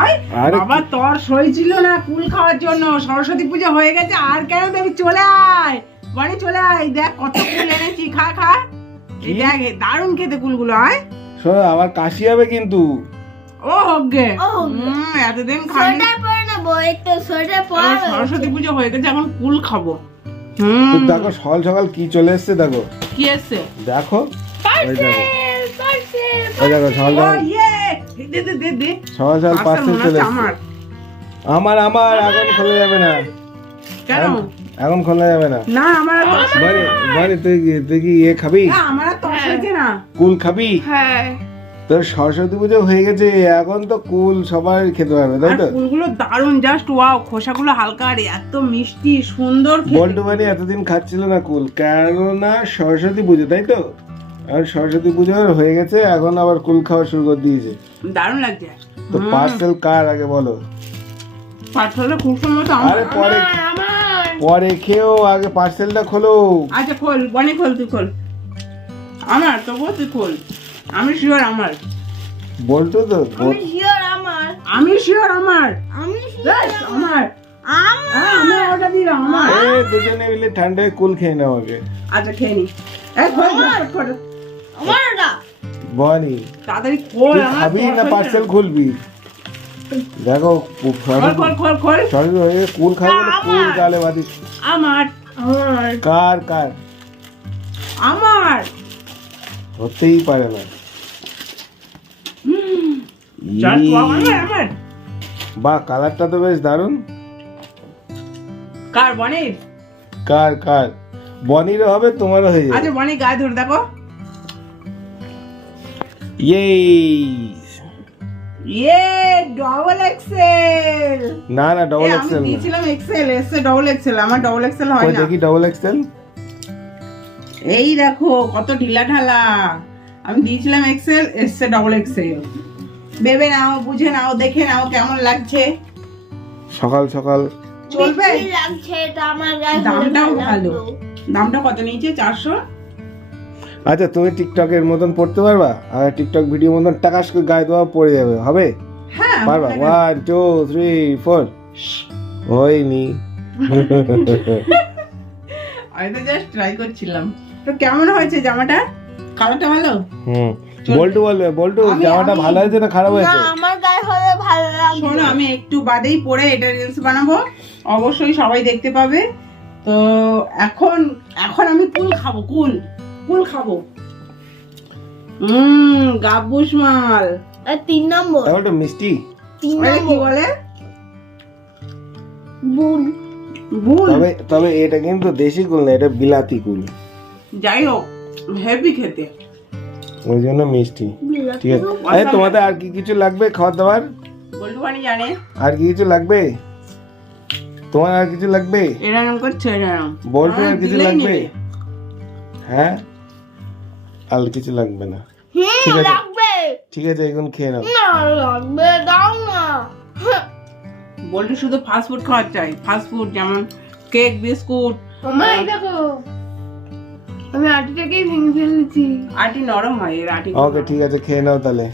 আয় বাবা তোর সই ছিল না কুল খাওয়ার জন্য সরস্বতী পুজো হয়ে গেছে আর কেন চলে আয় বাড়ি চলে আয় দেখ কত কুল এনেছি খা খা। এই দেখ দারুণ খেতে কুলগুলো আয়। শোনো আবার কাশি হবে কিন্তু। ও হোগে এতদিন খাইনি। সরস্বতী পুজো হয়ে গেছে এখন কুল খাব। দেখো সকাল সকাল কি চলে এসছে দেখো। কি এসছে? দেখো। দেখো। সকাল সকাল ইয়ে দে দে দে দে। সকাল সকাল পার্সেল পার্সেল মনে চলে আমার। আমার আমার এখন খোলা যাবে না। কেন? এখন- খোলা যাবে না। না আমার তুই তুই কি ইয়ে খাবি? না, আমার আর তর না। কুল খাবি? হ্যাঁ। তোর সরস্বতী পুজো হয়ে গেছে এখন তো কুল সবাই খেতে পারবে তাই তো? কুলগুলো দারুণ জাস্ট ওয়াও খোসাগুলো হালকা আর এত মিষ্টি সুন্দর খেতে। বল্টু বাড়ি এতদিন খাচ্ছিল না কুল কেননা সরস্বতী পুজো তাই তো? আর সরস্বতী পুজো হয়ে গেছে এখন আবার কুল খাওয়া শুরু করে দিয়েছে। দারুণ লাগছে। তো পার্সেল কার আগে বলো? পার্সেলটা খুব সম্ভবত আমার আরে পরে পরে খেয়েও আগে পার্সেলটা খোলো। আচ্ছা খোল বনি খোল তুই খোল। আমার তবুও তুই খোল। আমি শিওর আমার। বলতো তো আমি শিওর আমার। আমি শিওর আমার। আমি ব্যাস, আমার। আমার। হ্যাঁ আমি অর্ডার দিলাম আমার। এ দুজনে মিলে ঠান্ডায় কুল খেয়ে নাও আগে। আচ্ছা খেয়ে নি। এই খোল ঝটপট খোল। আমার ওটা বনি তাড়াতাড়ি খাবি না পার্সেল খুলবি? দেখো হয়ে কুল খাবে কুল গালে আমার কার কার? আমার। হতেই পারে না। জাস্ট ই, ওয়াও আমার আমার বাহ কালারটা তো বেশ দারুণ। কার বনির? কার কার? বনিরও হবে তোমারও হয়ে যাবে। আচ্ছা বনি গায়ে ধরে দেখো। ইয়ে ইয়ে ডবল এক্সেল না না ডবল আমি এক্সেল না। দিয়েছিলাম এক্সেল এসছে ডবল এক্সেল আমার ডবল এক্সেল হয় ওই না। দেখি ডবল এক্সেল এই দেখো কত ঢিলা ঢালা। আমি দিয়েছিলাম এক্সেল এসছে ডবল এক্সেল ভেবে নাও বুঝে নাও দেখে নাও কেমন লাগছে। সকাল সকাল। চলবে? লাগছে এটা আমার দামটাও ভালো। দামটা কত নিয়েছে? চারশো? আচ্ছা তুমি টিকটকের মতন পড়তে পারবা? আর টিকটক ভিডিও মতন টাকাস করে গায়ে দেওয়া পড়ে যাবে হবে? হ্যাঁ পারবা? ওয়ান টু থ্রি ফোর হয়নি। আমি তো জাস্ট ট্রাই করছিলাম। তো কেমন হয়েছে জামাটা? কালারটা ভালো? হুম। বল্টু বলবে বল্টু জামাটা ভালো হয়েছে না খারাপ না হয়েছে? আমার গায়ে হলে ভালো লাগবে। শোনো আমি একটু বাদেই পরে এটা রিলস বানাবো। অবশ্যই সবাই দেখতে পাবে। তো এখন এখন আমি কুল খাব কুল। কুল খাব। হুম গাব্বুস মাল। আর তিন নম্বর। তাহলে তো মিষ্টি। তিন ওটা কি বলে বুল? ভুল। তবে তবে এটা কিন্তু দেশি কুল না এটা বিলাতি কুল। যাই হোক হেভি খেতে। ওই জন্য মিষ্টি। বিলাতি ঠিক আছে। এই তোমাদের আর কি কিছু লাগবে খাবার দাবার বল্টু বানি জানে। আর কি কিছু লাগবে? তোমার আর কিছু লাগবে? এরা এরকম করছে এরা এরকম। বল্টু আর কিছু লাগবে? হ্যাঁ? আর কিছু লাগবে না। ঠিক আছে। লাগবে। ঠিক আছে এখন খেয়ে নাও। না লাগবে দাও না। হ্যাঁ। শুধু ফাস্ট ফুড খাওয়া চাই। ফাস্ট ফুড যেমন কেক বিস্কুট আমার দেখো। আমি আটিটাকেই ভেঙে ফেলেছি। আটি নরম হয় এর আটি ওকে ঠিক আছে খেয়ে নাও তাহলে।